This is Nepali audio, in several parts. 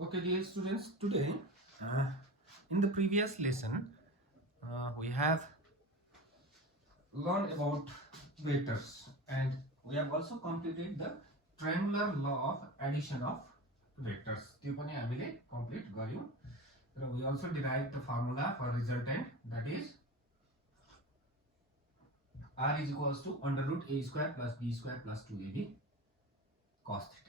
Okay, dear students, today in the previous lesson we have learned about vectors and we have also completed the triangular law of addition of vectors. त्यो पनि हामीले complete गर्यौं र we also derived the formula for resultant, that is r is equals to under root a square plus b square plus 2ab cos theta.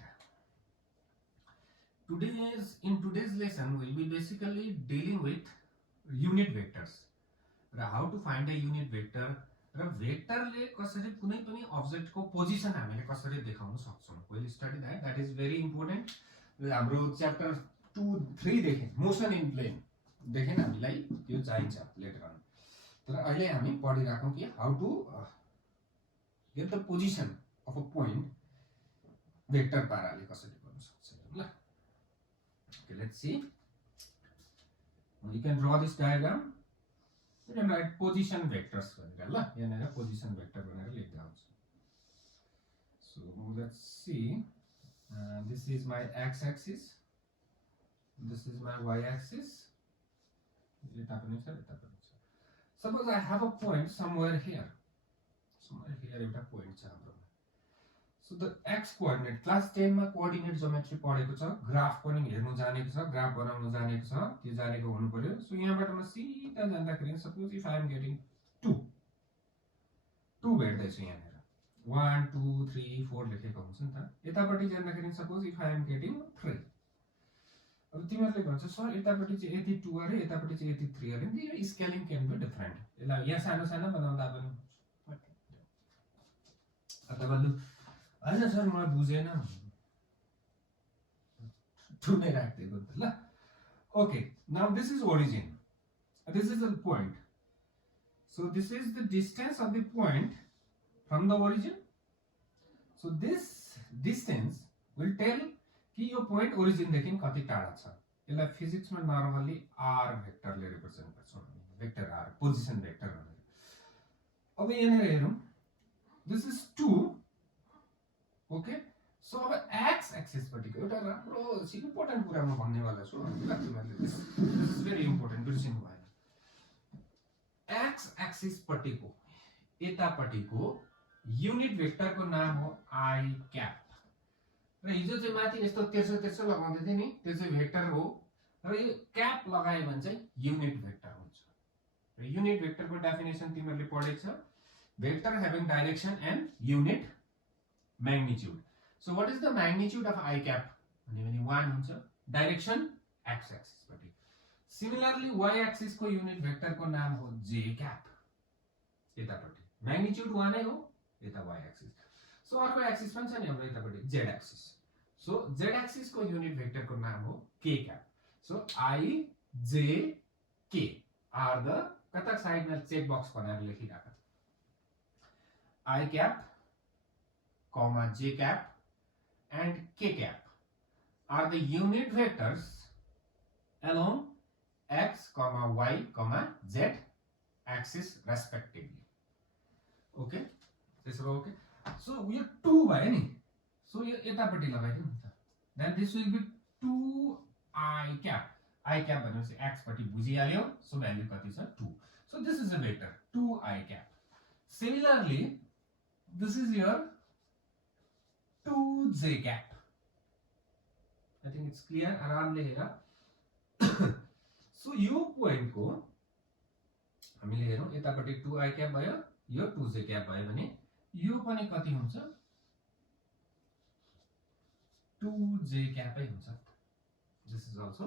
In today's lesson we'll be basically dealing with unit vectors र how to find a unit vector र भेक्टरले कसरी कुनै पनि अब्जेक्ट को पोजिसन हामीले कसरी देखाउन सक्छौं. we'll study that is very important. हाम्रो च्याप्टर 2 3 देखि मोसन इन प्लेन देखि हामीलाई त्यो चाहिन्छ लेटर अन. तर अहिले हामी पढिराखौं कि how to get the position of a point vector पाराले कसरी गर्न सक्छ ल. Okay, let's see. You can draw this diagram. You can write position vectors भनेर ल. यहाँनेर position vector भनेर लेख्दा हुन्छ. So let's see. This is my x axis. This is my y axis. यता पनि छ यता पनि छ. Suppose I have a point somewhere here. Somewhere here एउटा point छ हाम्रो. So the x coordinate class 10 मा coordinate geometry पढेको छ. ग्राफ पनि हेर्नु जानेको छ, ग्राफ बनाउन जानेको छ, त्यो जानेको हुनु पर्यो. सो यहाँबाट म सिधा जाँदाखेरि suppose if I am getting 2 भेट्दै छु यहाँनेर 1 2 3 4 लेखेको हुन्छ नि त. यतापटि जाँदाखेरि suppose if I am getting 3. अब तिमीहरुले भन्छ सर यतापटि चाहिँ यति 2 अरे यतापटि चाहिँ यति 3 अरे नि. यो स्केलिङ क्यान बी डिफरेन्ट. यसलाई यहाँ सानो सानो बनाउँदा पनि अथवा लु हैन सर मलाई बुझेन ठुलै राख्दिएको नि त ल. Okay, now this is origin, this is the point. So this is the distance of the point from the origin. So this distance will tell कि यो point origin देखि कति टाढा छ. यसलाई फिजिक्स मा नर्मली r भेक्टर ले रिप्रेजेन्ट गर्छौं. भेक्टर r पोजिसन भेक्टर भनेर. अब यहाँनेर हेरौं, this is 2. ओके, सो अब x एक्सिस पटिको एउटा राम्रो इम्पोर्टेन्ट कुरा म भन्ने वाला छु. दिस इज भेरी इम्पोर्टेन्ट बिर्सिनु भएन. x एक्सिस पटिको यतापटिको युनिट भेक्टरको नाम हो i क्याप. र हिजो चाहिँ माथि यस्तो तेर्सो लगाउँदै थिए नि, त्यो चाहिँ भेक्टर हो. र यो क्याप लगायो भने चाहिँ युनिट भेक्टर हुन्छ. र युनिट भेक्टरको डेफिनेसन तिमीहरुले पढेछ. Vector having direction and unit magnitude. So what is the magnitude of I cap? भने 1 हुन्छ. डाइरेक्सन x एक्सिस पटि. सिमिलरली y एक्सिस को युनिट भेक्टर को नाम हो j cap. यतापटि म्याग्निट्युड 1 नै हो, यता y एक्सिस. सो अर्को एक्सिस पनि छ नि हाम्रो यतापटि z axis. So z axis को युनिट भेक्टर को नाम हो k cap. So I j k are the कता साइडमा चेक बक्स बनाएर लेखिराख. I cap comma j cap and k cap are the unit vectors along x comma y comma z axis respectively. Okay, this is okay. So we are 2 भयो नि. So यो यतापटि लगाइदिनु नि त. Then this will be 2 I cap. I cap भनेपछि x पटि बुझिहाल्यो. So भ्यालु कति छ 2. So this is a vector 2 I cap. Similarly, this is your 2j cap. I think it's clear. आरामले हेर. So यो पोइन्ट को हामीले हेरौं, यतापटि 2i cap भयो, यो 2j cap भयो भने यो पनि कति हुन्छ 2j cap नै हुन्छ. This is also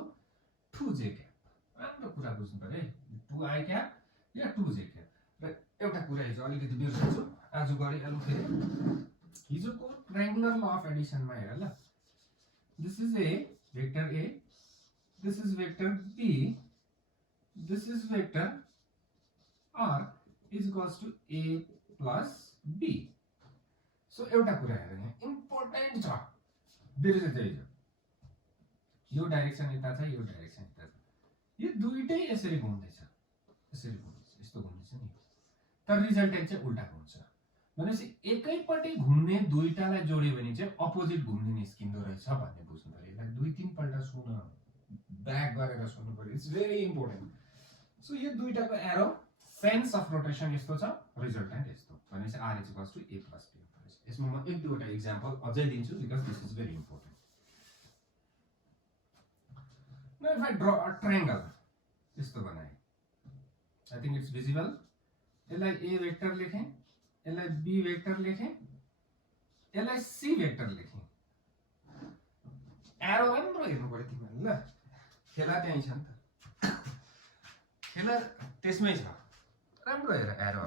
2j cap. राम्रो कुरा बुझ्नु पर्यो है. 2i cap या 2j cap. र एउटा कुरा हिजो अलिकति बिर्सेछु, आज गरिहालौं फेरि. हिजोको ट्रायंगुलर लॉ अफ एडिशन मा हेर ल. This is a vector a, this is vector b, this is vector r is equals to a plus b. So एउटा कुरा हेर यहाँ इम्पोर्टेन्ट छ, बिर्सेदै छ. यो डाइरेक्सन यता छ, यो डाइरेक्सन यता छ. यो दुईटै यसरी घुम्दैछ, यसरी घुम्दैछ, यस्तो घुम्दैछ नि. तर रिजल्टेन्ट चाहिँ उल्टाको हुन्छ. भनेपछि एकैपट्टि घुम्ने दुईटालाई जोड्यो भने चाहिँ अपोजिट घुम्ने निस्किँदो रहेछ भन्ने बुझ्नु पर्यो। यसलाई दुई तीन पल्ट सुन ब्याक गरेर सुन्नु पर्यो। It's very important. सो यो दुईटाको एरो सेन्स अफ रोटेसन यस्तो छ, रिजल्टेन्ट यस्तो। भनेपछि r = a + b। यसमा म एक दुईवटा एक्जाम्पल अझै दिन्छु because this is very important. Now if I draw a triangle, यस्तो बनाए, आई थिंक इट्स विजिबल। यसलाई a वेक्टर लेखेँ, यसलाई b वेक्टर लेखेँ, यसलाई c वेक्टर लेखेँ। एरो राम्रो हेर्नु पर्यो तिमीहरूले ल, खेला त्यही छ नि त, खेला त्यसमै छ, राम्रो हेर एरो।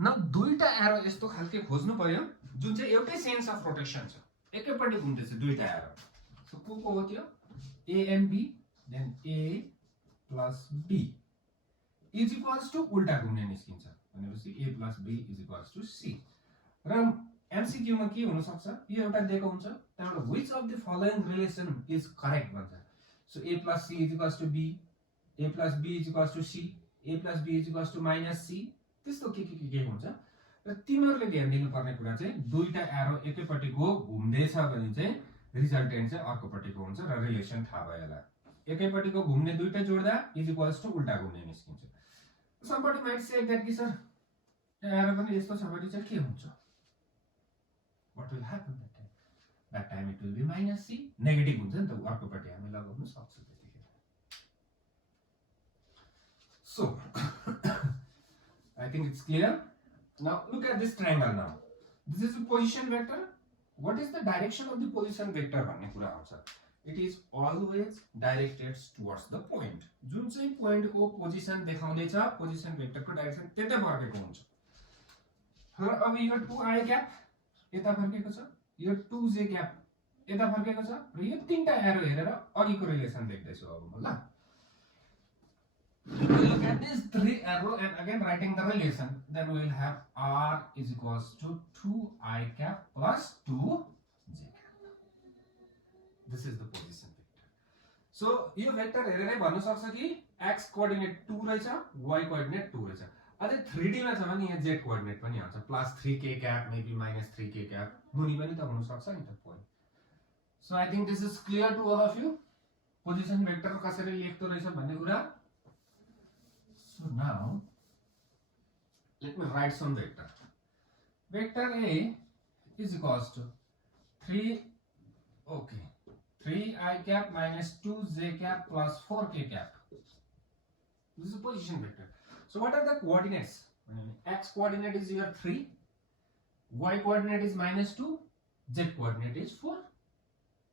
न दुईटा एरो यस्तो खालके खोज्नु पर्यो जुन चाहिँ एउटै सेन्स अफ रोटेसन छ, एकैपट्टि घुम्दैछ दुईटा एरो। सो को हो त्यो? a and b, then a plus b is equals to उल्टा घुम्ने निस्किन्छ भनेपछि a plus b is equals to c। र एमसीक्यू मा के हुन सक्छ, यो एउटा दिएको हुन्छ, त्यहाँबाट which of the following relation is correct भन्छ। So a plus c is equals to b, a plus b is equals to c, a plus b is equals to -c, त्यस्तो के हुन्छ। र तिमीहरूले ध्यान दिनुपर्ने कुरा चाहिँ दुईटा एरो एकैपट्टिको घुम्दैछ भने चाहिँ रिजल्टेन्ट चाहिँ अर्कोपट्टिको हुन्छ र रिलेसन थाहा भयो होला। एकैपट्टिको घुम्ने दुईटा जोड्दा इज इक्वल्स टु उल्टा घुम्ने निस्किन्छ। somebody might say that कि सर एरो पनि यस्तो छ भने चाहिँ के हुन्छ? what will happen that time? That time it will be -c, negative हुन्छ नि त, अर्कोपट्टि हामी लगाउन सक्छौँ त्यतिखेर। So I think it's clear. Now look at this triangle now. This is a position vector. What is the direction of the position vector भन्ने कुरा आउँछ। It is always directed towards the point. जुन चाहिँ point को पोजिसन देखाउँदैछ, पोजिसन भेक्टरको डाइरेक्सन त्यतै फर्केको हुन्छ। र अब यो 2i क्याप यता फर्केको छ, यो 2j क्याप यता फर्केको छ, र यो तीनटा एरो हेरेर अघिको रिलेसन देख्दैछु अब म ल। We will look at these three arrow and again writing the relation. Then we will have r is equals to 2i cap plus 2j cap. This is the position vector. So यो vector हेरेरै भन्न सक्छ कि x कोअर्डिनेट 2 रहेछ, y कोअर्डिनेट 2 रहेछ। अझै 3D मा छ भने यहाँ z कोअर्डिनेट पनि आउँछ, +3k cap, maybe -3k cap, मुनि पनि त हुन सक्छ नि त point. So I think this is clear to all of you. Position vector कसरी लेख्दो रहेछ भन्ने कुरा। So now let me write some vector. Vector A is equals to 3i cap minus 2j cap plus 4k cap. This is a position vector. So what are the coordinates? X coordinate is your 3, y coordinate is -2, z coordinate is 4.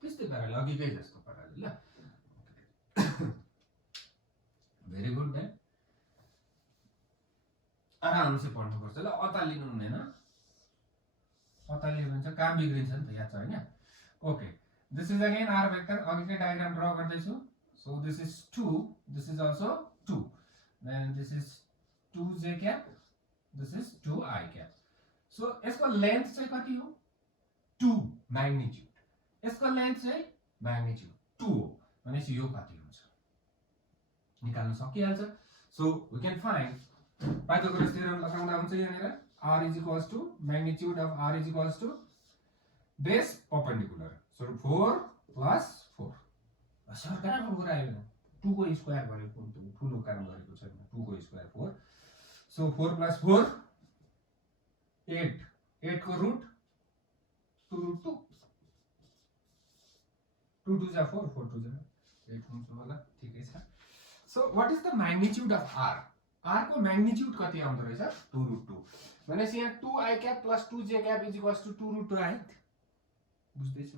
त्यस्तै पाराले अघिकै जस्तो पाराले ल। Very good then. आराम से पढ्नु पर्छ ल, अतालिनु हुँदैन। अतालियो भने चाहिँ काम बिग्रिन्छ नि त, याद छ हैन? Okay, this is again r vector, अघिकै डायग्राम ड्रा गर्दैछु। So this is 2, this is also 2, then this is 2j cap, this is 2i cap. So यसको लेन्थ चाहिँ कति हो? 2 म्याग्निट्युड। यसको लेन्थ चाहिँ म्याग्निट्युड 2 हो भनेपछि यो कति हुन्छ निकाल्न सकिहाल्छ। So we can find Pythagoras theorem लगाउँदा हुन्छ यहाँनिर r is equals to magnitude of r is equals to base perpendicular. So 4 plus 4. सरकारको कुरा आयो 2 को स्क्वायर गरेको ठुलो काम गरेको छैन, 2 को स्क्वायर 4. So 4 plus 4 8. 8 को रूट 2 root 2. 2 2 जा 4, 4 2 जा 8 हुन्छ होला, ठिकै छ। So what is the magnitude of r? r को magnitude कति आउँदो रहेछ? 2 root 2. भनेपछि यहाँ 2i cap plus 2j cap is equals to 2 root 2 आयो। बुझ्दैछु?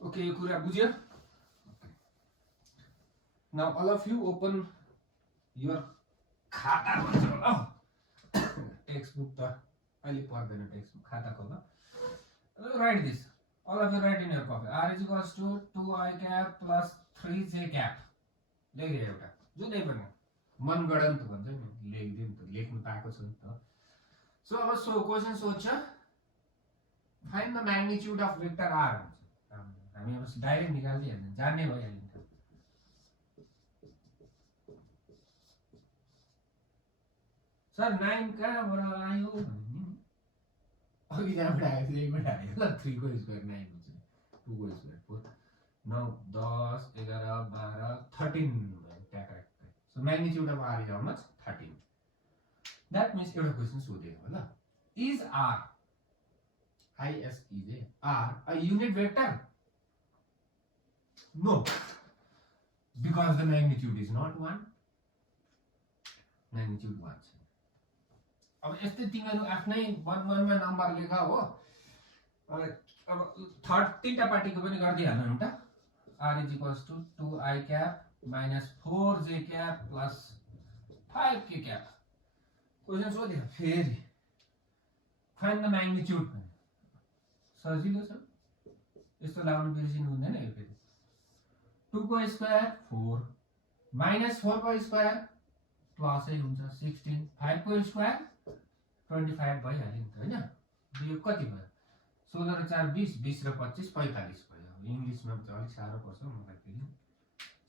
ओके, यो कुरा बुझ्यो? Now all of you open your खाता भन्छ होला। टेक्स्ट बुक त अहिले पढ्दैन, टेक्स्ट बुक खाता खोल। Write this. All of you write in your copy. r is equals to 2i cap plus 3j cap. लेख्यो एउटा जुनै पनि मनगढन्त भन्छ नि, लेख्दिउँ त, लेख्नु पाएको छ नि त। सो अब क्वेशन सोध्छ find the magnitude of vector r भन्छ। हामी अब डाइरेक्ट निकाल्दिहाल्छौँ, जान्ने भइहाल्यो। सर 9 कहाँबाट आयो भन्ने अघि जहाँबाट आयो त्यहीबाट आयो ल 3 को स्क्वायर 9 हुन्छ 2 को स्क्वायर 4 9 10 11 12 13 ट्याक so magnitude of r is how much 13 that means एउटा क्वेशन सोधेको ल is r is is a unit vector no because the magnitude is not 1 magnitude 1 छ अब यस्तै तिमीहरु आफ्नै 1 1 मा नम्बर लेख हो अब 30 टा पार्टीको पनि गर्दै हाल्नु नि त r is equals to 2i cap minus 4j cap plus 5k cap question सोध्यो फेरि find the magnitude सजिलो छ यस्तो लाउनु बिर्सिनु हुँदैन यो फेरि 2 को स्क्वायर 4 minus 4 को स्क्वायर प्लस है हुन्छ 16 5 को स्क्वायर 25 भइहाल्यो नि त हैन यो कति भयो 16 र 4 20 20 र 25 45 भयो इंग्लिशमा चाहिँ अलि सारो पर्छ मलाई फेरि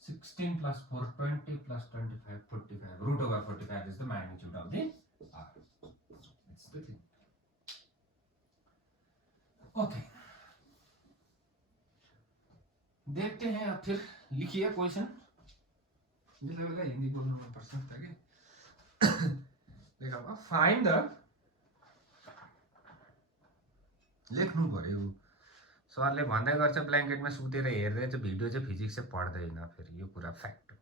16 plus 4 20 plus 25 45 root over 45 is the magnitude of the r that's the thing okay देखते हैं अब फिर लिखिए क्वेश्चन बेला बेला हिंदी बोल्नु मन पर्छ त के देखा फाइन्ड द लेख्नु पर्यो सरले भन्दै गर्छ ब्ल्याङ्केटमा सुतेर हेर्दै चाहिँ भिडियो चाहिँ फिजिक्स चाहिँ पढ्दैन फेरि यो कुरा फ्याक्ट हो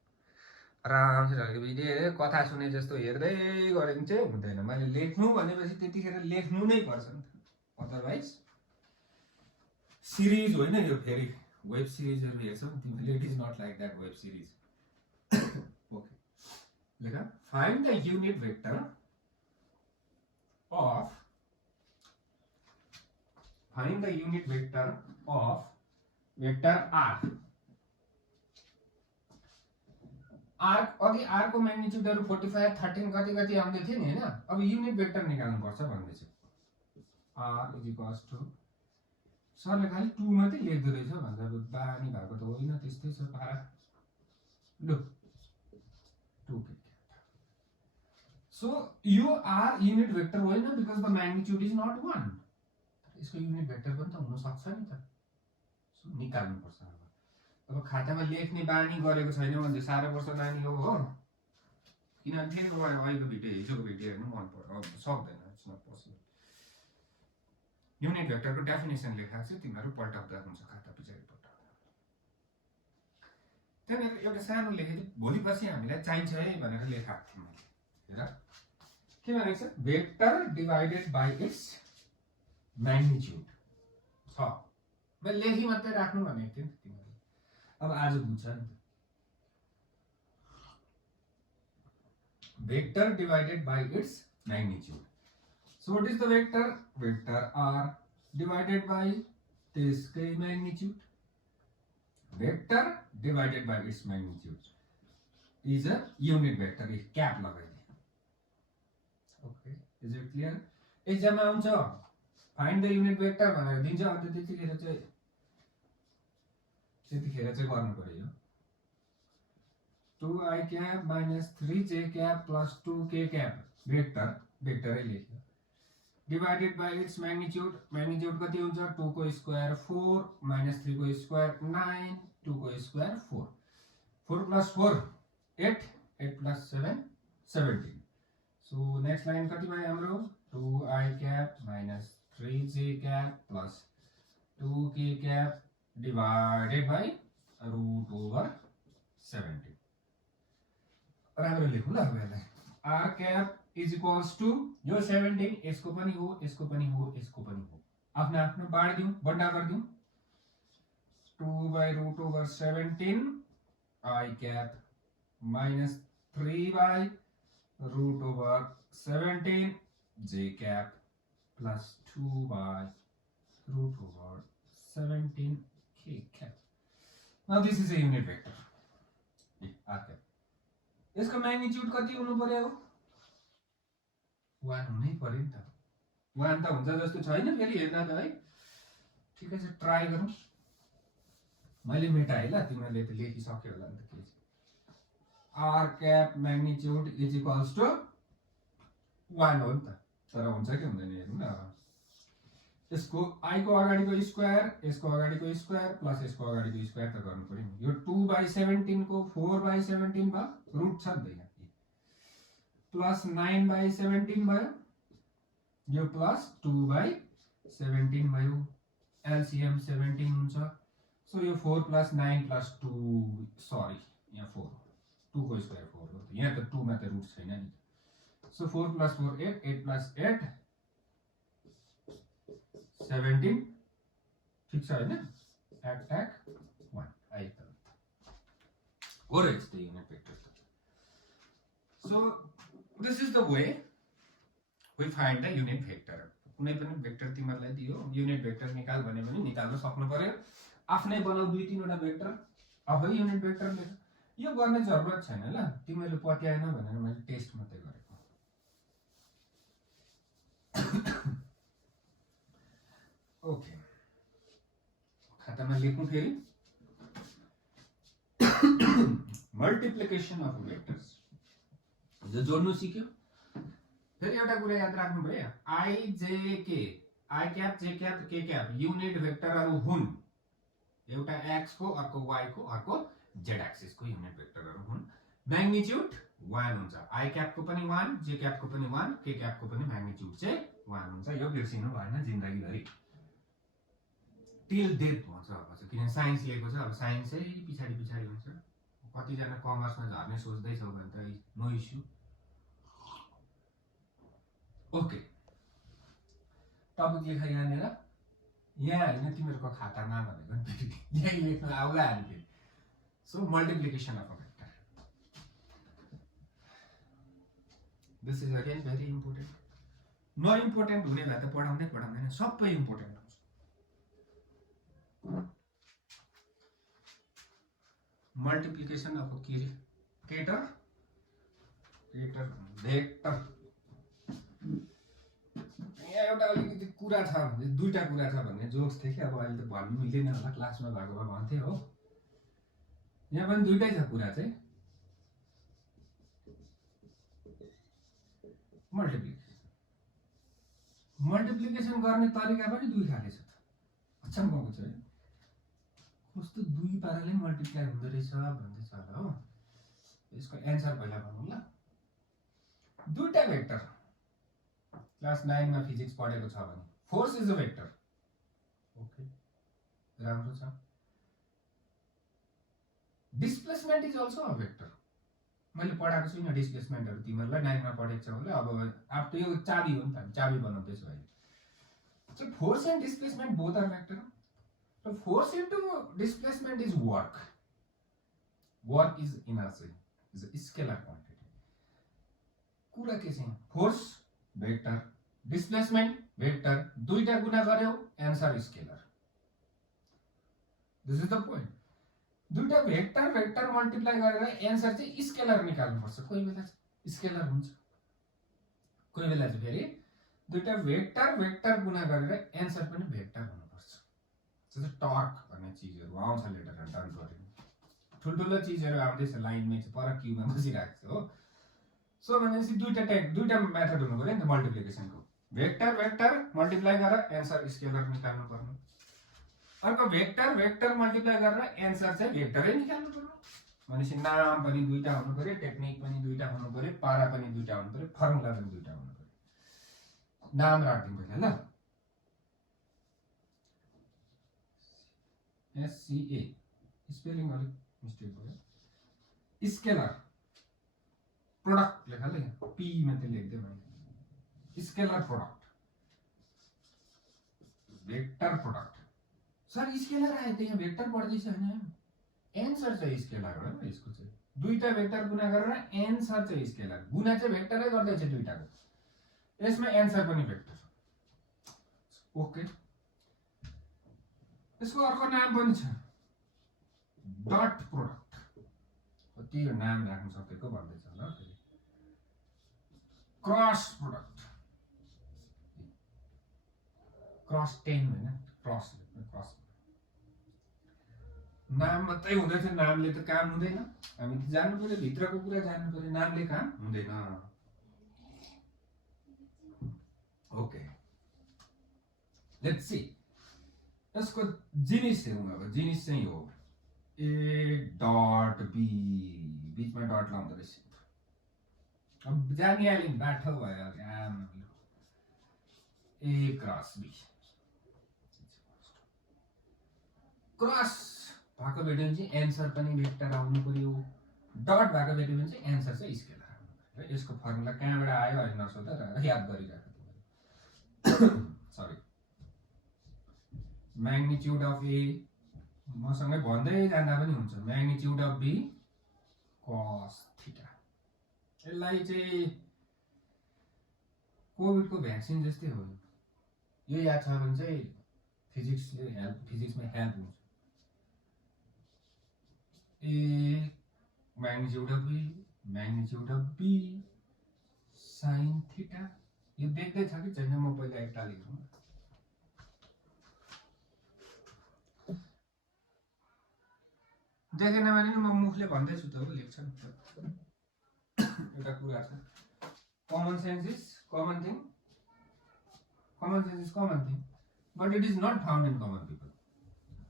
आरामसे भिडियो कथा सुने जस्तो हेर्दै गरे चाहिँ हुँदैन मैले लेख्नु भनेपछि त्यतिखेर लेख्नु नै पर्छ नि त अदरवाइज सीरीज होइन यो फेरि वेब सिरिजहरु हेर्छौ तिमीले it is not like that web series okay लेखा find the unit vector of find the unit vector of vector r अघि r को म्याग्निट्युडहरु 45 13 कति कति आउँदै थियो नि हैन अब युनिट वेक्टर निकाल्नु पर्छ भन्दै छ r is equals to सरले खाली 2 मात्रै लेख्दै रहेछ भन्दा बानी भएको त होइन त्यस्तै छ पारा लु 2 के सो यो r युनिट वेक्टर होइन because the magnitude is not 1 यसको युनिट वेक्टर पनि त हुन सक्छ नि त सो निकाल्नु पर्छ अब खातामा लेख्ने बानी गरेको छैन भने सारा वर्ष नानी हो किनभने फेरि अहिलेको भिडियो हिजोको भिडियो हेर्नु मन पर्छ सक्दैन it's not possible unit vector को डेफिनेसन लेखाएको छ तिमीहरु पल्टाउँदा हुन्छ खाता पछाडि पल्टाउँदा त्यही एउटा सानो लेखेको भोलिपछि हामीलाई चाहिन्छ है भनेर लेखाएको थिएँ मैले हेर के भनेको छ vector divided by its magnitude छ मैले लेखी मात्रै राख्नु भनेको थिएँ नि तिमीहरु अब आज बुझ्छ नि vector divided by its magnitude So what is the vector? Vector r divided by this magnitude. Vector divided by its magnitude is a unit vector. Is cap लगाइदिए. Okay, is it clear? Exam मा आउँछ find the unit vector भनेर दिन्छ अनि त्यतिखेर चाहिँ गर्नु पर्यो 2i cap minus 3j cap plus 2k cap vector है लेख्यो divided by its magnitude magnitude कति हुन्छ 2 को स्क्वायर 4 minus 3 को स्क्वायर 9 2 को square 4 4 plus 4 8 8 plus 7 17 so next line कति भयो हाम्रो 2i cap minus 3j cap plus 2k cap divided by root over 17 राम्रो लेखौँ ल अब यसलाई r cap is equals to यो 17 यसको पनि हो यसको पनि हो यसको पनि हो आफ्नो आफ्नो बाड दिउँ बन्डा गर्दिउँ 2 by root over 17 I cap minus 3 by root over 17 j cap plus 2 by root over 17 k cap. Now this is a unit vector r cap. यसको म्याग्निट्युड कति हुनु पर्यो 1 हुनै पर्यो नि त 1 त हुन्छ जस्तो छैन फेरि हेर्दा त है ठिकै छ ट्राई गरौँ मैले मेटाए ल तिमीले त लेखिसक्यो होला नि त के छ r cap magnitude is equals to 1 हो नि त, तर हुन्छ कि हुँदैन हेरौँ न अब। यसको I को अगाडिको स्क्वायर, यसको अगाडिको स्क्वायर प्लस यसको अगाडिको स्क्वायर त गर्नु पर्यो नि। यो 2/17 को 4/17 भयो, रुट छ नि त यहाँ, प्लस 9/17 भयो, यो प्लस 2/17 भयो, एलसीएम 17 हुन्छ। सो यो 4 प्लस 9 प्लस 2, सरी यहाँ 4 2 को स्क्वायर 4 हो, यहाँ त 2 मा त रुट छैन नि। सो 4 प्लस 4 8, 8 प्लस 8 17, ठीक छ हैन? एट 1 आइ त हो रहेछ त unit vector. So this is the way we find the unit vector. कुनै पनि भेक्टर तिमीहरुलाई दियो, युनिट भेक्टर निकाल भन्यो भने निकाल्न सक्नु पर्यो। आफ्नै बनाऊ 2-3 वटा भेक्टर, आफै युनिट भेक्टर लेख। यो गर्ने जरुरत छैन ल, तिमीले पत्याएन भनेर मैले टेस्ट मात्रै गरेको। ओके, खातामा लेखौं फेरि। मल्टिप्लिकेसन अफ भेक्टर्स जो जोड्नु सिक्यो। फेरि एउटा कुरा याद राख्नु पर्यो, I J K, I cap J cap K cap unit भेक्टरहरु हुन्। एउटा x को, अर्को y को, अर्को z एक्सिस को युनिट भेक्टरहरु हुन्। म्याग्निट्युड 1 हुन्छ। आई क्याप को पनि 1, जे क्याप को पनि 1, के क्याप को पनि म्याग्निट्युड चाहिँ 1 हुन्छ। यो बिर्सिनु भएन जिन्दगीभरि, टिल डेथ भन्छ अब चाहिँ, किन साइन्स लिएको छ। अब साइन्स चाहिँ पिछाडी पिछाडी हुन्छ। कति जना कमर्समा झर्ने सोच्दै छौ भने त नो इश्यू। ओके, टपिक लेख यहाँनिर, यहाँ हैन तिमीहरुको खातामा भनेको नि, यही लेख्न आउला अनि फेरि। So multiplication of a vector, this is again very important. न इम्पोर्टेन्ट हुने भए त पढाउँदैन, सबै इम्पोर्टेन्ट हुन्छ। Multiplication of a cater vector. यहाँ एउटा अलिकति कुरा छ भने, दुईटा कुरा छ भन्ने जोक्स थियो कि, अब अहिले त भन्नु मिल्दैन होला, क्लासमा भएको भए भन्थे हो। यहाँ पनि दुईटै छ कुरा चाहिँ। मल्टिप्लिकेसन गर्ने तरिका पनि दुई खाले छ। अच्छा भएको छ है, कस्तो दुई पाराले मल्टिप्लाई हुँदो रहेछ भन्दै छ होला हो। यसको एन्सर पहिला भनौँ ल। दुईटा भेक्टर, क्लास 9 मा फिजिक्स पढेको छ भने, force is a vector. Okay, राम्रो छ। Displacement is also a vector. मैले पढाएको छुइनँ डिस्प्लेसमेन्टहरु, तिमीहरुलाई 9 मा पढेको छ होला। अब यो चाबी हो नि त, चाबी बनाउँदै छु अहिले। So force and displacement both are vector. So force into displacement is work. Work is inertia, is a scalar quantity. कुरा के छ? Force vector, displacement vector, दुईटा गुणा गर्यो answer scalar. This is the point. दुईटा भेक्टर मल्टिप्लाई गरेर आन्सर चाहिँ स्केलर निकाल्नु पर्छ। कोही बेला स्केलर हुन्छ, कोही बेला चाहिँ फेरि दुईटा भेक्टर गुणा गरेर आन्सर पनि भेक्टर हुनुपर्छ। जस्तो टर्क भन्ने चीजहरु आउँछ लेटर डन गर्नु, ठुलठुलो चीजहरु आउँदैछ लाइनमै चाहिँ पर क्यूमा बसिरहेको छ हो। सो भनेपछि दुईटा मेथड हुनु पर्यो नि त मल्टिप्लिकेसनको। भेक्टर मल्टिप्लाई गरेर आन्सर स्केलर निकाल्नु पर्ने, अर्को भेक्टर मल्टिप्लाई गरेर आन्सर चाहिँ भेक्टरै निकाल्नु पर्यो। भनेपछि नाम पनि दुईटा हुनु पर्यो, टेक्निक पनि दुईटा हुनु पर्यो, पारा पनि दुईटा हुनु पर्यो, फर्मुला पनि दुईटा हुनु पर्यो। नाम राख्दिउँ पहिला ल। SCA स्पेलिङ अलिक मिस्टेक भयो। स्केलर प्रोडक्ट लेख ल, P मात्रै लेख्दै मैले। Scalar product, vector product. Sir scalar आयो त यहाँ भेक्टर पढ्दैछ हैन? आन्सर चाहिँ स्केलर हो नि यसको चाहिँ। दुईटा भेक्टर गुणा गरेर आन्सर चाहिँ स्केलर, गुणा चाहिँ भेक्टरै गर्दैछ दुईटाको, यसमा आन्सर पनि भेक्टर। ओके, यसको अर्को नाम पनि छ डट प्रोडक्ट। कति नाम राख्न सकेको भन्दैछ होला फेरि। क्रस प्रोडक्ट, क्रस 10 हैन, क्रस नाम मात्रै हुँदैछ, नामले त काम हुँदैन। हामी त जान्नु पर्यो, भित्रको कुरा जान्नु पर्यो, नामले काम हुँदैन। ओके लेट्स सी यसको जिनिस हेरौँ अब जिनिस चाहिँ हो ए डट बी बीचमा डट लाउँदो रहेछ अब जानिहाल्यो नि बाठो भयो ए क्रस बी क्रस भएको भेट्यो भने चाहिँ एन्सर पनि भेक्टर आउनु पर्यो डट भएको भेट्यो भने चाहिँ एन्सर चाहिँ स्केलर आउनु पर्यो र यसको फर्मुला कहाँबाट आयो अहिले नसोध र याद गरिराख सरी म्याग्निट्युड अफ ए मसँगै भन्दै जाँदा पनि हुन्छ magnitude of B cos theta यसलाई चाहिँ कोभिडको भ्याक्सिन जस्तै हो यो याद छ भने चाहिँ फिजिक्समा हेल्प हुन्छ A magnitude of B sine theta यो देख्दै छ कि छैन म पहिला एकटा लेखौँ देखेन भने म मुखले भन्दैछु त हो लेख्छ नि एउटा कुरा छ common sense is common thing but it is not found in common people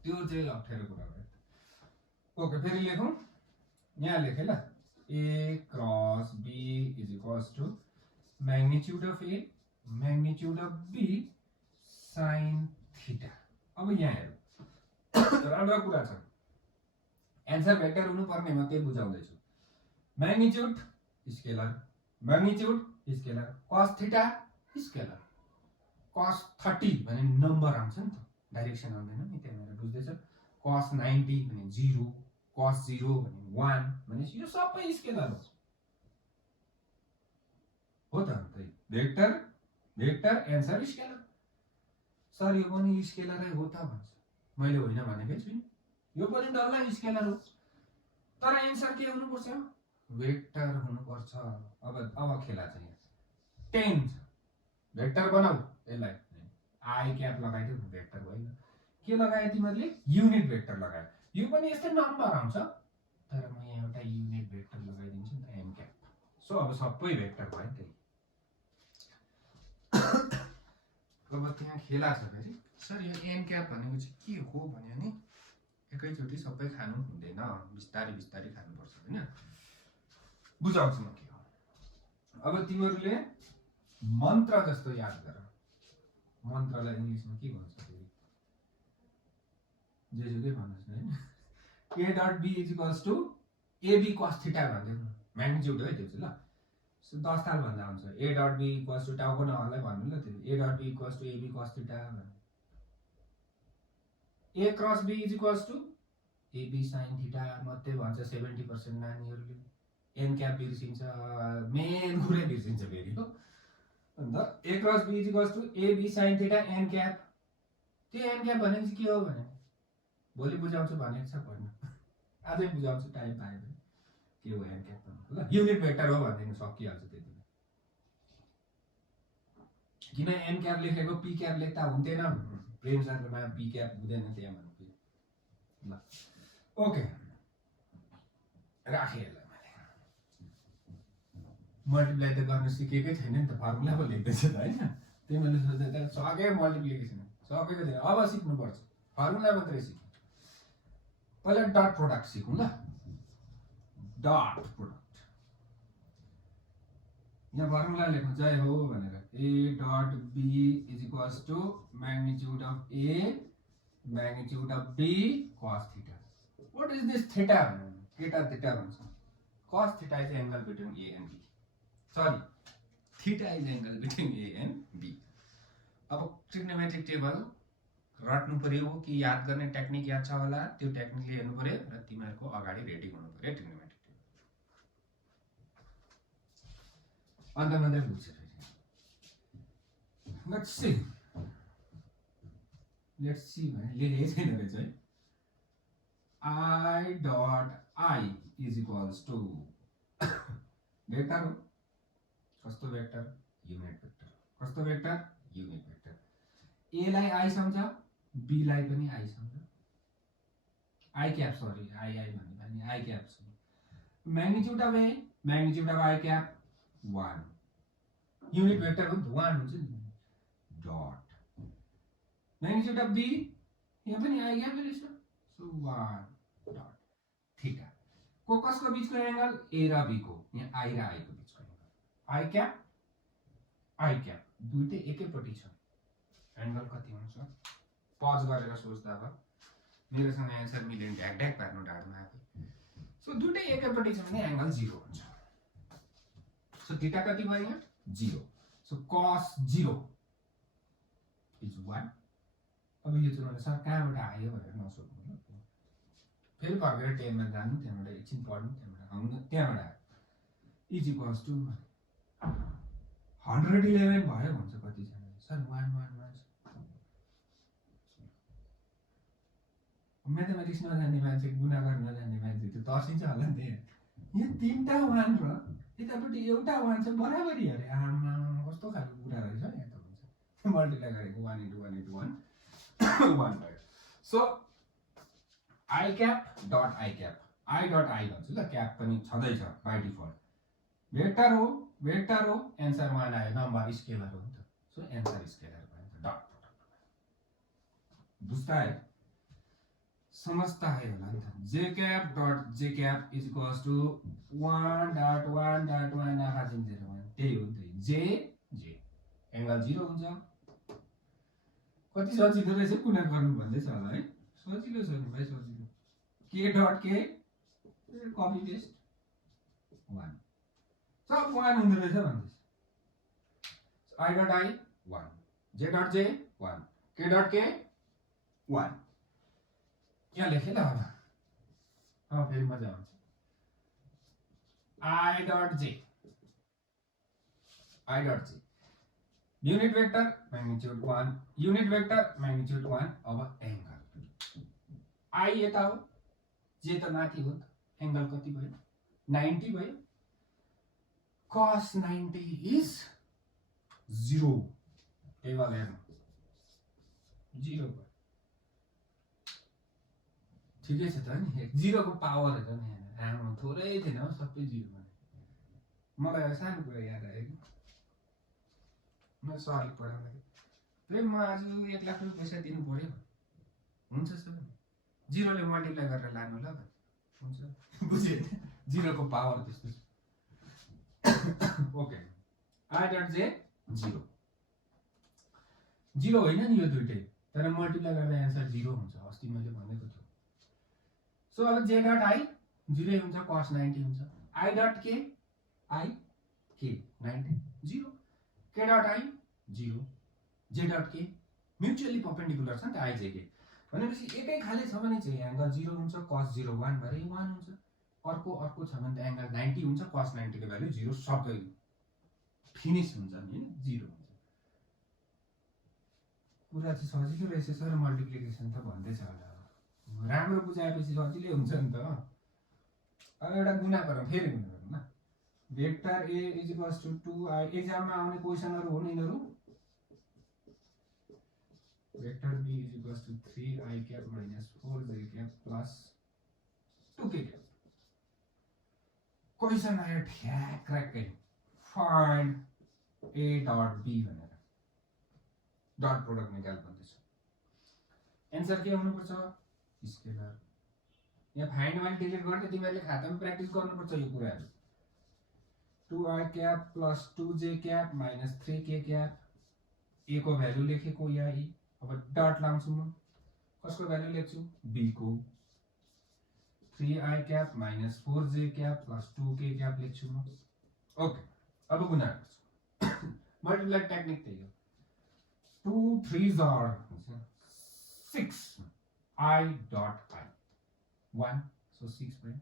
त्यो चाहिँ अप्ठ्यारो कुरा भयो ओके फेरि लेखौँ यहाँ लेखेँ ल A cross B is equals to magnitude of A magnitude of B sine theta अब यहाँ हेरौँ राम्रो कुरा छ एन्सर भेक्टर हुनुपर्ने म त्यही बुझाउँदैछु magnitude scalar cos theta scalar cos 30 भने नम्बर आउँछ नि त डाइरेक्सन आउँदैन नि त्यहाँनिर बुझ्दैछ कस 90 भने 0 कस 0 भने 1 भने यो सबै स्केलर हो त अन्त भेक्टर एन्सर स्केलर सर यो पनि स्केलरै हो त भन्छ मैले होइन भनेकै छुइनँ यो पनि डल्लै स्केलर हो तर एन्सर के हुनुपर्छ भेक्टर हुनुपर्छ अब खेला चाहिँ 10 भेक्टर बनाऊ यसलाई आई क्याप लगाइदियो भेक्टर भयो के लगाए तिमीहरूले युनिट भेक्टर लगाए यो पनि यस्तै नम्बर आउँछ तर म यहाँ एउटा युनिट भेक्टर लगाइदिन्छु नि त एम क्याप सो अब सबै भेक्टर भयो त्यही अब त्यहाँ खेला छ फेरि सर यो एम क्याप भनेको चाहिँ के हो भन्यो नि एकैचोटि सबै खानु हुँदैन बिस्तारै खानुपर्छ हैन बुझाउँछु म के हो अब तिमीहरूले मन्त्र जस्तो याद गर मन्त्रलाई इङ्ग्लिसमा के भन्छ फेरि जेसुकै भन्नुहोस् न हैन A dot B is equals to AB cos theta भन्दै म्याग्निट्युड है त्यो चाहिँ ल 10 ताल भन्दा हुन्छ A dot B equals to टाउको नहरुलाई भन्नु ल त्यो A dot B equals to AB cos theta A cross B is equals to AB sine theta मात्रै भन्छ 70% नानीहरूले एन क्याप बिर्सिन्छ मेन कुरै बिर्सिन्छ फेरि हो अन्त A cross B is equals to AB sine theta n cap त्यो एन क्याप भनेको चाहिँ के हो भने भोलि बुझाउँछु भनेको छ पढ्नु आजै बुझाउँछु टाइम पाएँ भने के हो एन क्याप भनेको ल युनिट भेक्टर हो भन्दिनु सकिहाल्छ त्यति किन एन क्याप लेखेको पी क्याप लेख्दा हुन्थेन प्रेम सरको पी क्याप हुँदैन त्यहाँ भन्नु ल ओके राखेँ यसलाई मल्टिप्लाई त गर्न सिकेकै छैन नि त फर्मुला पो लेख्दैछ त हैन त्यही मैले सोच्दै सके मल्टिप्लिकेसन सकेको छैन अब सिक्नुपर्छ फर्मुला मात्रै सिक पहिला डट प्रोडक्ट सिकौँ ल डट प्रोडक्ट यहाँ फर्मुला लेख्नु जय हो भनेर A dot B is equals to magnitude of A magnitude of B cos theta what is this theta केटा थीटा भन्छ cos theta is angle between A and B sorry theta is angle between A and B अब ट्रिग्नोमेट्रिक टेबल रट्नु पर्यो कि याद गर्ने टेक्निक याद छ होला त्यो टेक्निकले हेर्नु पर्यो र तिमीहरुको अगाडि रेडी हुनु पर्यो ट्रिग्नोमेट्रिक टेबल अन्त मात्रै बुझ्छ लेट्स सी भने लेखेकै छैन रहेछ है I dot I is equals to vector हो कस्तो वेक्टर युनिट वेक्टर कस्तो वेक्टर युनिट वेक्टर ए लाई आई सम्झ बी लाई पनि आई सम्झ आई क्याप सरी आई भन्ने I cap magnitude of A magnitude of I cap 1 unit vector हो 1 हुन्छ नि Magnitude of B, यहाँ पनि I gap रहेछ. So 1 dot theta. को कसको बीचको एंगल A र B को, यहाँ I र I को बीचको एंगल. I cap दुईटै एकैपट्टि छ. एंगल कति हुन्छ? पज गरेर सोच्दा भयो. मेरोसँग एन्सर मिलेन ढ्याक ढ्याक पार्नु ढाडमा आफै. सो दुईटै एकैपट्टि छ भने एंगल 0 हुन्छ. सो थीटा कति भयो यहाँ? 0. So cos 0 is 1. अब यो चाहिँ सर कहाँबाट आयो भनेर नसोध्नु ल. फेरि फर्केर 10 मा जानु, त्यहाँबाट एकछिन पढ्नु, त्यहाँबाट आउनु, त्यहाँबाट आयो. इज इक्वल्स टु 111 भयो भन्छ कतिजना. सर 1 1 1 म्याथमेटिक्स नजान्ने मान्छे, गुणा गर्न नजान्ने मान्छे त्यो तर्सिन्छ होला नि. यहाँ तीनटा 1 र यतापट्टि एउटा 1 छ बराबरी अरे. आमा कस्तो खालको कुरा रहेछ यहाँ त हुन्छ. मल्टिप्लाई गरेको 1 into 1 into 1 1 भयो. So I cap dot I cap. I dot I भन्छु ल, क्याप पनि छँदै छ बाइ डिफल्ट. वेक्टर हो एन्सर 1 आयो. नम्बर स्केलर हो नि त. सो एन्सर स्केलर भयो नि त. डट बुझ्ता है, समझता है होला नि त. j cap dot j cap is equals to 1 dot 1 dot 1 आफा चाहिँ 0 1. त्यही हो नि त. j एंगल 0 हुन्छ. कति सजिलो रहेछ कुना गर्नु भन्दैछ होला है. सजिलो छ नि भाइ, सजिलो. k dot k copy paste 1 सब 1 हुँदो रहेछ भन्दैछ. I dot I 1, j dot j 1, k dot k 1. यहाँ लेखेँ ल अब. फेरि मजा आउँछ. I dot j unit vector magnitude 1, unit vector magnitude 1. अब एंगल I यता हो, j त माथि हो त. एंगल कति भयो? 90 भयो. cos 90 is 0. टेबल हेर्नु 0 भयो. ठिकै छ त नि. 0 को पावर हेर न यहाँ. आमा थोरै थिएन हो, सबै 0 भने. मलाई सानो कुरा याद आयो कि म सरले पढाउँदाखेरि फेरि म आज 1 लाख रुपैयाँ पैसा दिनु पर्यो. हुन्छ सर 0 ले मल्टिप्लाई गरेर लानु ल. हुन्छ बुझ्यो. 0 को पावर त्यस्तो छ. ओके. I dot j 0 होइन नि यो दुईटै, तर मल्टिप्लाई गर्दा एन्सर 0 हुन्छ. अस्ति मैले भनेको थिएँ. सो अब j dot I 0 हुन्छ, cos 90 हुन्छ. I dot k 90 0, k dot I 0, j dot k mutually perpendicular छ नि त I j k. भनेपछि एकै खाले छ भने चाहिँ एंगल 0 हुन्छ, cos 0 1 भरे 1 हुन्छ. अर्को छ भने त एंगल 90 हुन्छ, cos 90 को भ्यालु 0 सबै फिनिश हुन्छ नि, 0 हुन्छ. कुरा चाहिँ सजिलो रहेछ सर. मल्टिप्लिकेसन त भन्दैछ होला. राम्रो बुझाएपछि सजिलै हुन्छ नि त. अब एउटा गुणा गरौँ, फेरि गुणा गरौँ न. Vector a is equals to 2i. एक्जाममा आउने क्वेशनहरु हुन् यिनीहरु. Vector b is equals to 3i cap minus 4j cap plus 2k cap. Question आयो ठ्याक्कै. फाइन्ड a dot b भनेर डट प्रोडक्ट निकाल भन्दैछ. एन्सर के हुनुपर्छ? स्केलर. यहाँ फाइन्ड वान डिलिट गर्दै तिमीहरूले खातामा प्र्याक्टिस गर्नुपर्छ यो कुराहरु. 2i cap plus 2j cap minus 3k cap. a को भ्यालु लेखेको यहाँ e. अब डट लाउँछु म. कसको भ्यालु लेख्छु? b को. 3i cap minus 4j cap plus 2k cap लेख्छु म. ओके. अब गुणा गर्छु. मल्टिप्लाई टेक्निक त्यही हो. 2 3s are 6. I dot I 1. So 6 भयो.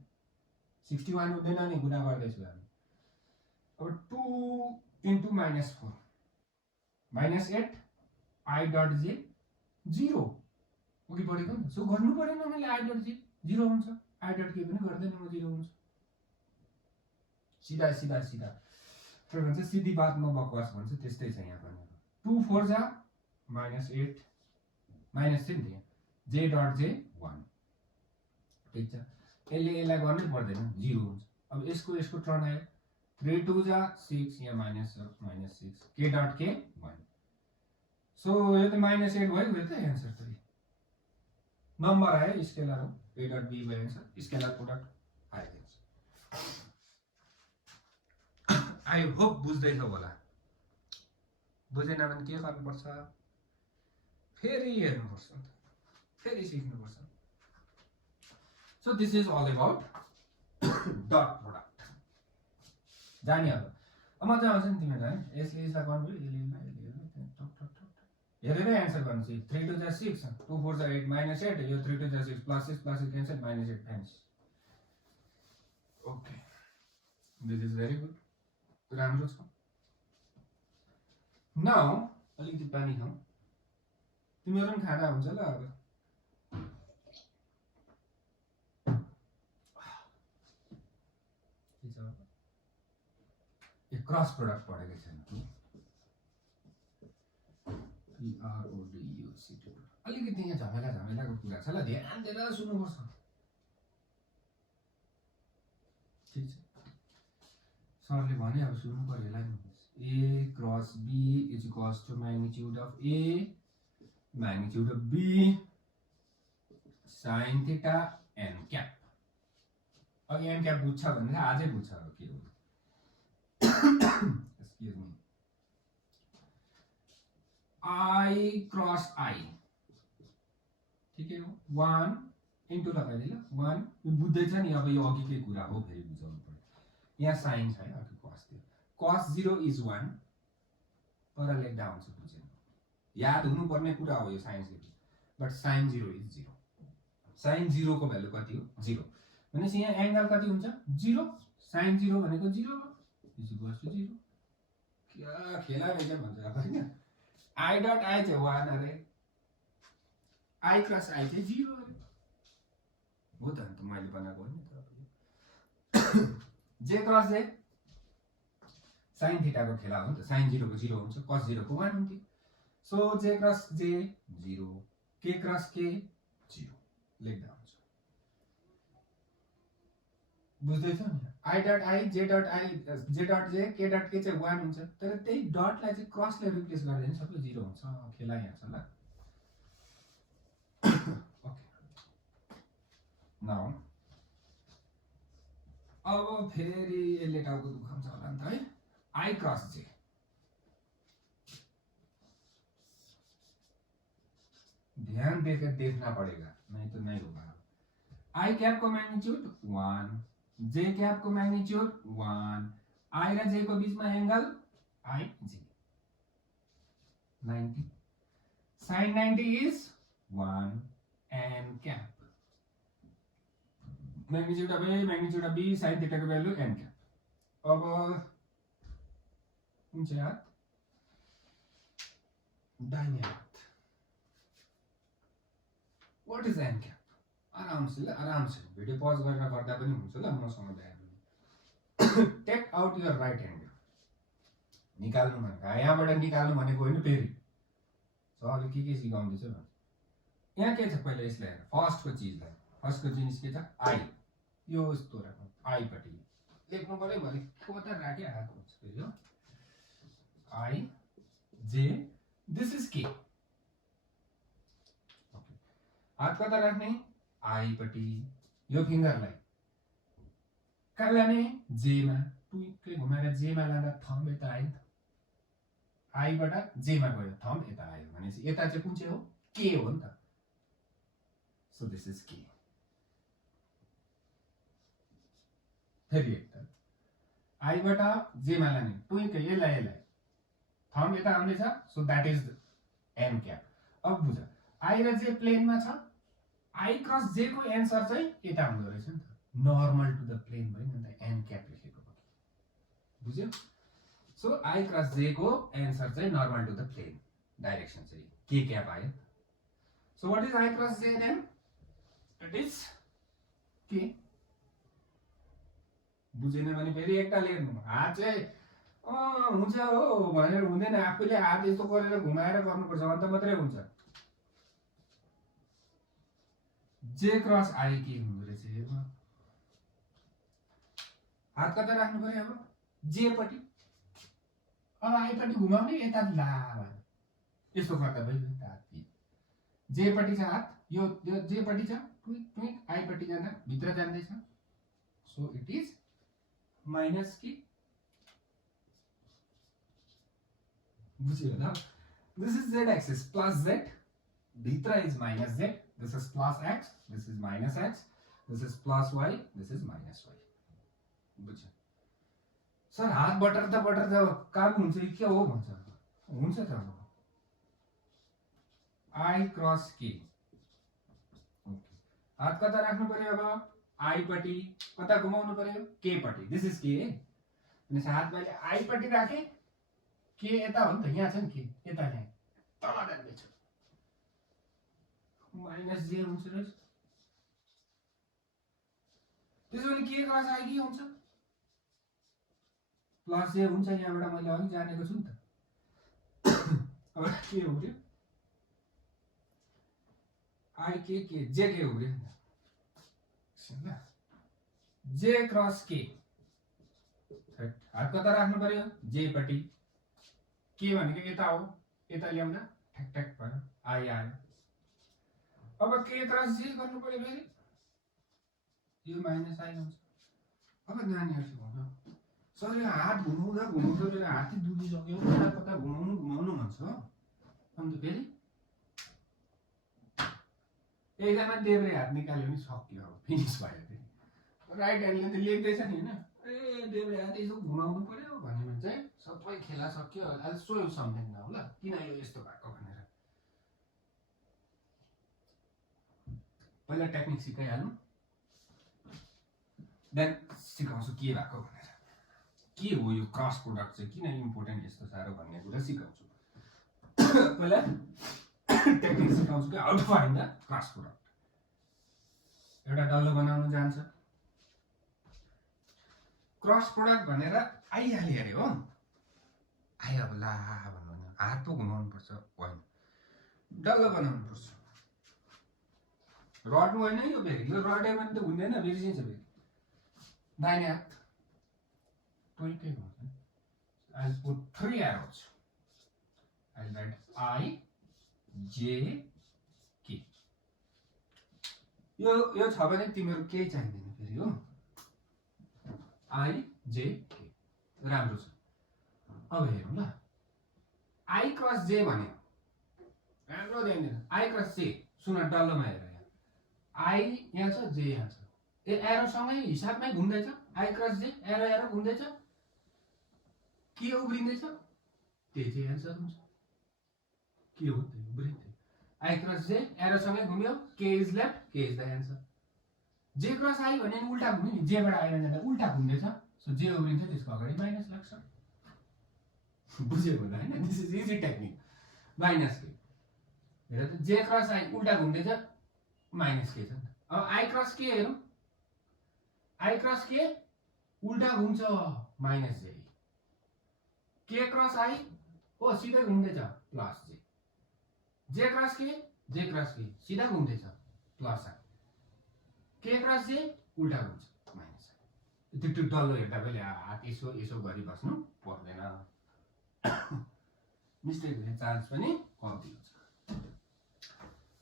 61 हुँदैन नि, गुणा गर्दैछु हामी. अब 2 into minus 4 minus 8 I dot j 0. Okay पढेको नि. सो गर्नु परेन मैले. I dot j 0 हुन्छ. I dot k पनि गर्दैन म, 0 हुन्छ. सिधा के भन्छ, सिधी बातमा बकवास भन्छ, त्यस्तै छ यहाँ पनि. 2 4 जा -8 माइनस चाहिँ नि j dot j 1. ठीक छ. यसलाई गर्नै पर्दैन, 0 हुन्छ. अब यसको टर्न आयो. 3 2 जा 6 यहाँ -6 k dot k 1. सो यो त -8 भयो त एन्सर त नम्बर आयो स्केलर हो a डट b भयो एन्सर स्केलर प्रोडक्ट आयो आई होप बुझ्दैछ होला बुझेन भने के गर्नुपर्छ फेरि हेर्नुपर्छ फेरि सिक्नुपर्छ so this is all about dot product जाने अब मजा आउँछ नि तिमीहरू है यसले यसलाई गर्नु हेरेरै एन्सर गर्नु चाहिँ 3 2 जा 6 2 4 जा 8 -8 यो 3 2 जा 6 +6 +6 cancel -8 friends okay this is very good राम्रो छ नाउ अलिकति पानी खाऊ तिमीहरू पनि खाँदा हुन्छ ल अब यो क्रस प्रोडक्ट पढेको छैन PRODUCT अलिकति यहाँ झमेलाको कुरा छ ल ध्यान दिएर सुन्नुपर्छ ठिक छ सरले भने अब सुन्नु पर्यो होला नि A cross B is equals to magnitude of A magnitude of B sin theta n cap अब n क्याप बुझ्छ भने आजै बुझ्छ अब के हो excuse me I cross I ठिकै हो 1 इन्टु लगाइदिए ल 1 यो बुझ्दैछ नि अब यो अघिकै कुरा हो फेरि बुझाउनु पर्यो यहाँ साइन छ है अघि cos थियो cos 0 इज 1 पर लेख्दा हुन्छ बुझेन याद हुनुपर्ने कुरा हो यो साइन्सले बट sin 0 इज 0 sin 0 को भ्यालु कति हो 0 भनेपछि यहाँ एंगल कति हुन्छ 0 sin 0 भनेको 0 इज इक्वल्स टु 0 क्या खेला रहेछ भन्छ अब हैन I डट I चाहिँ 1 अरे I क्रस I चाहिँ 0 अरे हो त अन्त मैले बनाएको हो नि त J cross J sin theta को खेला हो नि त sin 0 को 0 हुन्छ cos 0 को 1 हुन्थ्यो so J cross J 0 K cross K 0 लेख्दा हुन्छ बुझ्दै छ नि I dot I J dot I J dot J K dot K चाहिँ 1 हुन्छ तर त्यही डटलाई चाहिँ क्रसले रिप्लेस गर्दा नि सबै 0 हुन्छ खेला यहाँ छ ल ओके नाउ अब फेरि यसले टाउको दुखाउँछ होला नि त है I क्रस J ध्यान देकर देखना पड़ेगा नहीं तो नहीं होगा I कैप को मैग्नीट्यूड 1 J कैप को मैग्नीट्यूड 1 I र J को बीच में angle I J 90 sin 90 is 1 n cap magnitude of A magnitude of B sin theta को वैल्यू n कैप अब कुन चाहिँ हात दाहिने हात What is n cap? आराम से भिडियो पज गरेर गर्दा पनि हुन्छ ल मसँग ध्यान take out your right hand निकाल्नु भनेको यहाँबाट निकाल्नु भनेको होइन फेरि सरले के सिकाउँदैछ भन्छ यहाँ के छ पहिला यसलाई हेर फर्स्टको जिनिस के छ आई यो यस्तो राख्नु आई पट्टि लेख्नु पर्यो भने कता राखे हात हुन्छ यो आई जे दिस इज के हात कता राख्ने आई पट्टि यो फिंगरलाई कहाँ लाने जे मा टुक्कै घुमाएर जे मा लाँदा थम्ब यता आयो नि त आई बाट जे मा गयो थम्ब यता आयो भनेपछि यता चाहिँ कुन चाहिँ हो के हो नि त सो दिस इज के फेरि एकताल आई बाट जे मा लाने टुक्कै यसलाई थम्ब यता आउँदैछ so that is n cap अब बुझ आई र जे प्लेनमा छ I क्रस J को एन्सर चाहिँ यता हुँदो रहेछ नि त नर्मल टु द प्लेन भयो नि त n क्याप लेखेको बुझ्यो सो I क्रस J को एन्सर चाहिँ normal to the plane direction चाहिँ k क्याप आयो so what is I cross J then it is k बुझेन भने फेरि एकताल हेर्नु हात चाहिँ हुन्छ हो भनेर हुँदैन आफैले हात यस्तो गरेर घुमाएर गर्नुपर्छ अन्त मात्रै हुन्छ J क्रस I के हुँदो रहेछ हेर्नु हात कता राख्नु पर्यो अब J पट्टि अब I पट्टि घुमाउने यता ला यस्तो गर्दा भयो त हात दिए जे पट्टि छ हात यो जे पट्टि छ ट्विक ट्विक आई पट्टि जाँदा भित्र जाँदैछ सो इट इज माइनस के बुझ्यो न this is z axis plus z भित्र is minus z this is plus x this is minus x this is plus y this is minus y बुझ्यो सर हात बटर काम हुन्छ कि के हो भन्छ हुन्छ त अब आई क्रस के ओके हात कता राख्नु पर्यो अब आई पट्टि कता घुमाउनु पर्यो के पट्टि दिस इज के अनि हात मैले आई पट्टि राखे के यता हो नि त यहाँ छ नि के यता यहाँ तल जाँदैछ माइनस जे हुन्छ रहेछ त्यसो भने के क्रस आई के हुन्छ प्लस जे हुन्छ यहाँबाट मैले अघि जानेको छु नि त अब के हो रे आई के जे के हो रे ल जे क्रस के हात कता राख्नु पर्यो जे पट्टि के भनेको यता हो यता ल्याउँदा ठ्याक ठ्याक भयो आई आयो अब के क्रस जे गर्नु पर्यो फेरि यो माइनस आई हुन्छ अब नानीहरुले भन्नु सर यो हात घुमाउँदा हातै दुखिसक्यो कता घुमाउनु भन्छ अन्त फेरि एकजना देब्रे हात निकाल्यो भने सक्यो अब फिनिस भयो फेरि राइट ह्यान्डले त लेख्दैछ नि होइन ए देब्रे हात यसो घुमाउनु पर्यो भन्यो भने चाहिँ सबै खेला सक्यो अहिले सो सम्झिँदैन होला किन यो यस्तो भएको भनेर पहिला टेक्निक सिकाइहाल्नु देन सिकाउँछु के भएको भनेर के हो यो क्रस प्रोडक्ट चाहिँ किन इम्पोर्टेन्ट यस्तो साह्रो भन्ने कुरा सिकाउँछु पहिला टेक्निक सिकाउँछु कि how to find the cross product एउटा डल्लो बनाउनु जान्छ क्रस प्रोडक्ट भनेर आइहाल्यो अरे हो आयो अब ला भन्नु भने हात पो घुमाउनु पर्छ होइन डल्लो बनाउनु पर्छ रड होइन यो फेरि यो रडे पनि त हुँदैन बिर्सिन्छ फेरि दाहिने हात टोइकै हुन्छ I'll put 3 arrows. I'll write I, J, K. यो छ भने तिमीहरु केही चाहिँदैन फेरि हो I, J, K. राम्रो छ अब हेरौँ ल I क्रस J भन्यो राम्रो ध्यान दिनु I क्रस J सुन डल्लोमा हेर यहाँ I यहाँ छ J यहाँ छ ए एरो सँगै हिसाबमै घुम्दैछ I क्रस J एरो घुम्दैछ के उब्रिँदैछ त्यही चाहिँ एन्सर हुन्छ के हो त्यो उब्रिँदै I क्रस J एरो सँगै घुम्यो K is left K is the answer J cross I भने नि उल्टा घुम्यो नि J बाट I भन्दा उल्टा घुम्दैछ सो J उब्रिन्छ त्यसको अगाडि माइनस लाग्छ बुझ्यो होला हैन this is easy technique minus के हेर त J क्रस I उल्टा घुम्दैछ माइनस के छ नि अब I क्रस K हेरौँ I क्रस K उल्टा घुम्छ minus J K cross I ओ सिधै घुम्दैछ plus J J cross K सिधा घुम्दैछ plus I K cross J उल्टा घुम्छ माइनस I त्यो डल्लो हेर्दा पनि हात यसो गरी बस्नु पर्दैन मिस्टेक हुने चान्स पनि कम्ती हुन्छ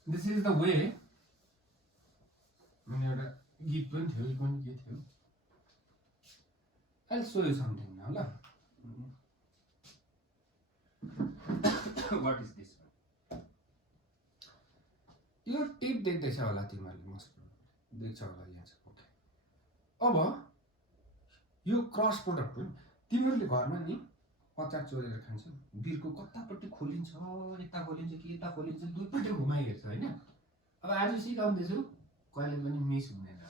दिस इज द वे अनि एउटा गीत पनि थियो कुन के थियो I'll show you something now ल what is this one यो टिप देख्दैछ होला तिमीहरुले मस्त देख्छ होला यहाँ छ ओके अब यो क्रस प्रोडक्ट हो तिमीहरुले घरमा नि अचार चोरेर खान्छ बिरको कतापट्टि खोलिन्छ यता खोलिन्छ कि यता खोलिन्छ दुईपट्टि घुमाइ हेर्छ हैन अब आज सिकाउँदैछु कहिले पनि मिस हुँदैन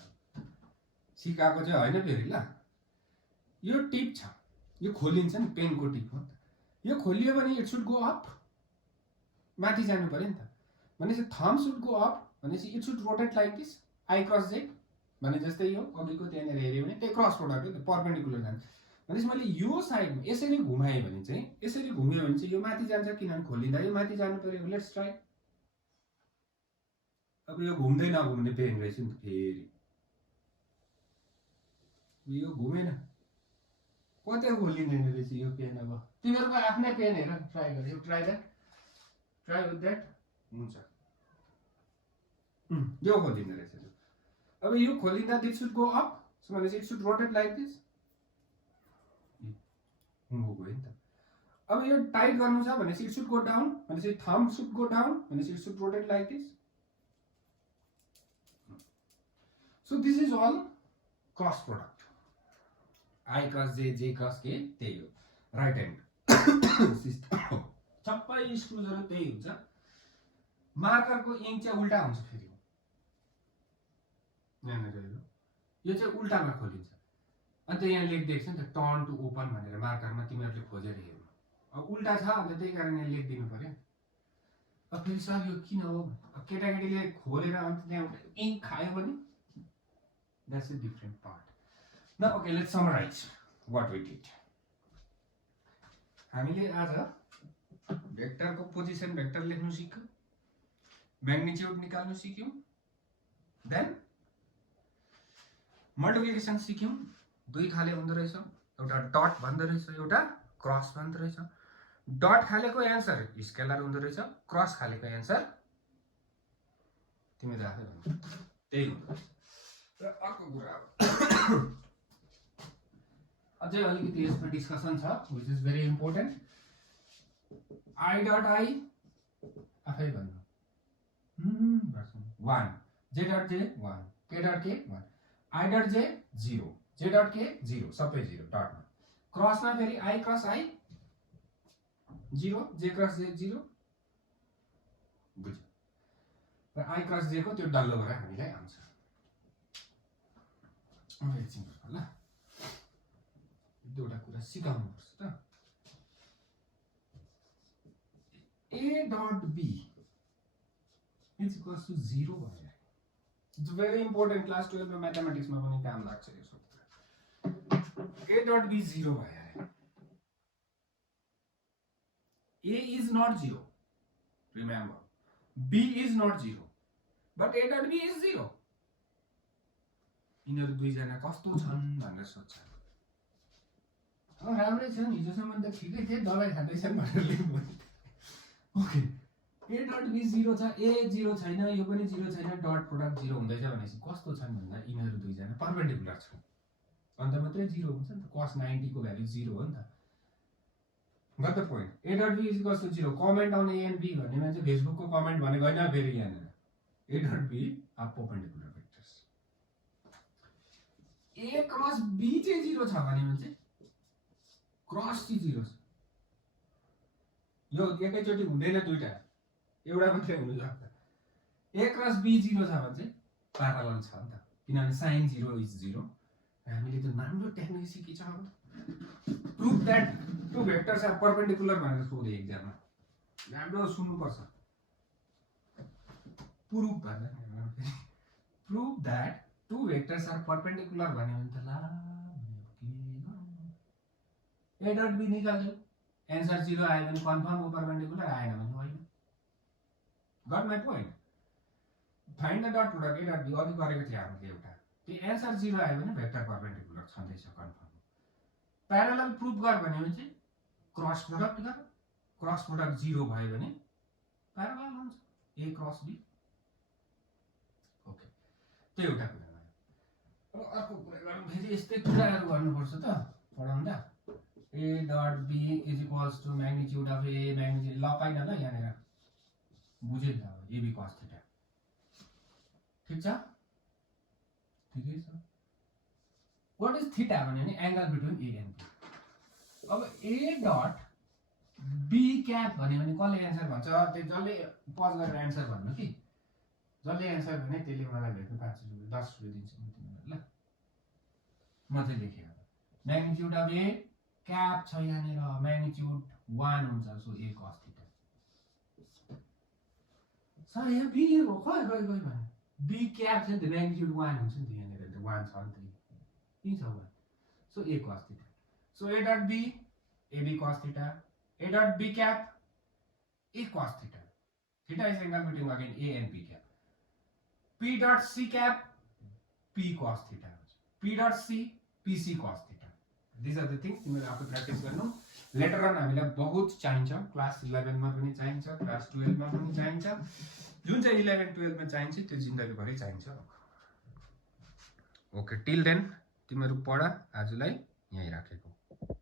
सिकाएको चाहिँ हैन फेरि ल यो टिप छ यो खोलिन्छ नि पेनको टिप हो यो खोलियो भने इट शुड गो अप माथि जानु पर्यो नि त भनेपछि थम्ब शुड गो अप भनेपछि it should rotate like this I cross J भने जस्तै यो अघिको त्यहाँनिर हेर्यो भने त्यो क्रस प्रोडक्ट हो नि परपेन्डिकुलर जान्छ भनेपछि मैले यो साइडमा यसरी घुमाएँ भने चाहिँ यसरी घुम्यो भने चाहिँ यो माथि जान्छ किनभने खोलिँदा यो माथि जानु पर्यो लेट्स ट्राई अब यो घुम्दै नघुम्ने पेन रहेछ नि फेरि यो घुमेन कतै खोलिँदैन रहेछ यो पेन अब तिमीहरुको आफ्नै पेन हेर ट्राई गर्यो try the try with that हुन्छ यो खोलिँदो रहेछ अब यो खोलिँदा this should go up so भनेपछि it should rotate like this गयो नि त अब यो टाइट गर्नु छ भनेपछि इट शुड गो डाउन भनेपछि थम्ब शुड गो डाउन भनेपछि it should rotate like this so this is all cross product I cross J J cross K त्यही हो राइट ह्यान्ड सिस्टम हो सबै स्क्रुजहरू त्यही हुन्छ मार्करको इङ्क चाहिँ उल्टा हुन्छ फेरि यहाँनिर यो चाहिँ उल्टामा खोलिन्छ अन्त यहाँ लेखिदिएको छ नि त टर्न टु ओपन भनेर मार्करमा तिमीहरूले खोजेर हेर्नु अब उल्टा छ अन्त त्यही कारण यहाँ लेखिदिनु पर्यो अब फेरि सर यो किन हो अब केटाकेटीले खोलेर अन्त त्यहाँबाट इङ्क खायो भने द्याट्स अ डिफ्रेन्ट पार्ट न okay let's summarize what we did हामीले आज भेक्टरको पोजिसन भेक्टर लेख्नु सिक्यौँ म्याग्निट्युड निकाल्नु सिक्यौँ देन मल्टिप्लिकेसन सिक्यौँ दुई खाले हुँदो रहेछ एउटा डट भन्दो रहेछ एउटा क्रस भन्दो रहेछ डट खालेको एन्सर स्केलर हुँदो रहेछ क्रस खालेको एन्सर तिमीले आफै भन्नु त्यही हुँदो रहेछ र अर्को कुरा अझै अलिकति यसमा डिस्कसन छ which is very important I dot I आफै भन्नु 1 जे डट जे 1 के डट के 1 आई डट जे 0 जे डट के 0 सबै 0 डटमा क्रसमा फेरि I cross I 0 J cross J 0 बुझ्यो र आई क्रस जे को त्यो डल्लो गरेर हामीलाई आउँछ अब एकछिन ल दुईवटा कुरा सिकाउनु पर्छ त a dot b is equals to 0 भनेर इट्स भेरी इम्पोर्टेन्ट क्लास 12 मा म्याथमेटिक्समा पनि काम लाग्छ यो सूत्र a dot b 0 भयो a is not 0 remember b is not 0 but a dot b is 0 यिनीहरू दुईजना कस्तो छन् भनेर सोध्छ राम्रै छन् हिजोसम्म त ठिकै थिए दबाई खाँदैछन् भनेर लेख्नु ओके ए डट बी 0 छ ए 0 छैन यो पनि 0 छैन डट प्रोडक्ट 0 हुँदैछ भनेपछि कस्तो छन् भन्दा यिनीहरू दुईजना परपेन्डिकुलर छन् अन्त मात्रै 0 हुन्छ नि त cos 90 को भ्यालु 0 हो नि त got the point A dot B is equals to 0 comment आउने ए एन्ड बी भन्ने मान्छे फेसबुकको कमेन्ट भनेको हैन फेरि यहाँनिर A dot B are perpendicular vectors A cross B चाहिँ 0 छ भने मान्छे क्रस चाहिँ 0 छ यो एकैचोटी हुँदैन दुईटा एउटा मात्रै हुनु सक्छ ए क्रस बी 0 छ भने चाहिँ प्यारालल छ नि त किनभने sin 0 इज 0 हामीले त राम्रो टेक्निक सिकिन्छ अब proof that two vectors are perpendicular भनेर सोधे एक्जाममा राम्रो सुन्नुपर्छ प्रुफ भन्दा proof that two vectors are perpendicular भन्यो भने त ला ए डट बी निकाल्यो एन्सर 0 आयो भने कन्फर्म हो परपेन्डिकुलर आएन भने होइन got my point find the dot product A dot B अघि गरेको थियो हामीले एउटा त्यो एन्सर 0 आयो भने भेक्टर परपेन्डिकुलर छँदैछ कन्फर्म प्यारालल प्रुफ गर भन्यो भने चाहिँ क्रस प्रोडक्ट गर क्रस प्रोडक्ट 0 भयो भने प्यारालल हुन्छ ए क्रस बी ओके त्यो एउटा कुरा भयो अब अर्को कुरा गर्नु फेरि यस्तै कुराहरू गर्नुपर्छ त पढाउँदा a dot b is equals to magnitude of a magnitude ल पाइन ल यहाँनिर बुझ्यो नि त अब ab cos थीटा ठीक छ ठिकै छ व्हाट इज थीटा भने angle between a and b अब a डट b क्याप भन्यो भने कसले एन्सर भन्छ त्यो जसले पज गरेर एन्सर भन्नु कि जसले एन्सर भने त्यसले मलाई भेट्नु 5 रुपैयाँ 10 रुपैयाँ दिन्छु म तिमीलाई ल म चाहिँ लेखेँ अब म्याग्निट्युड अफ a क्याप छ यहाँनिर म्याग्निट्युड 1 हुन्छ so a cos theta sir यहाँ b हो खै गइ भने b क्याप छ नि त म्याग्निट्युड 1 हुन्छ नि त यहाँनिर त 1 छ नि त यही छ 1 so a cos theta so a dot b ab cos theta a dot b cap a cos theta theta is angle between again a and b क्याप p dot c cap p cos theta p dot c pc cos theta these are the things तिमीले आफू प्र्याक्टिस गर्नु लेटर अन हामीलाई बहुत चाहिन्छ क्लास 11 मा पनि चाहिन्छ क्लास 12 मा पनि चाहिन्छ जुन चाहिँ 11 12 मा चाहिन्छ त्यो जिन्दगीभरि चाहिन्छ ओके टिल देन तिमीहरू पढ आजलाई यही राखेको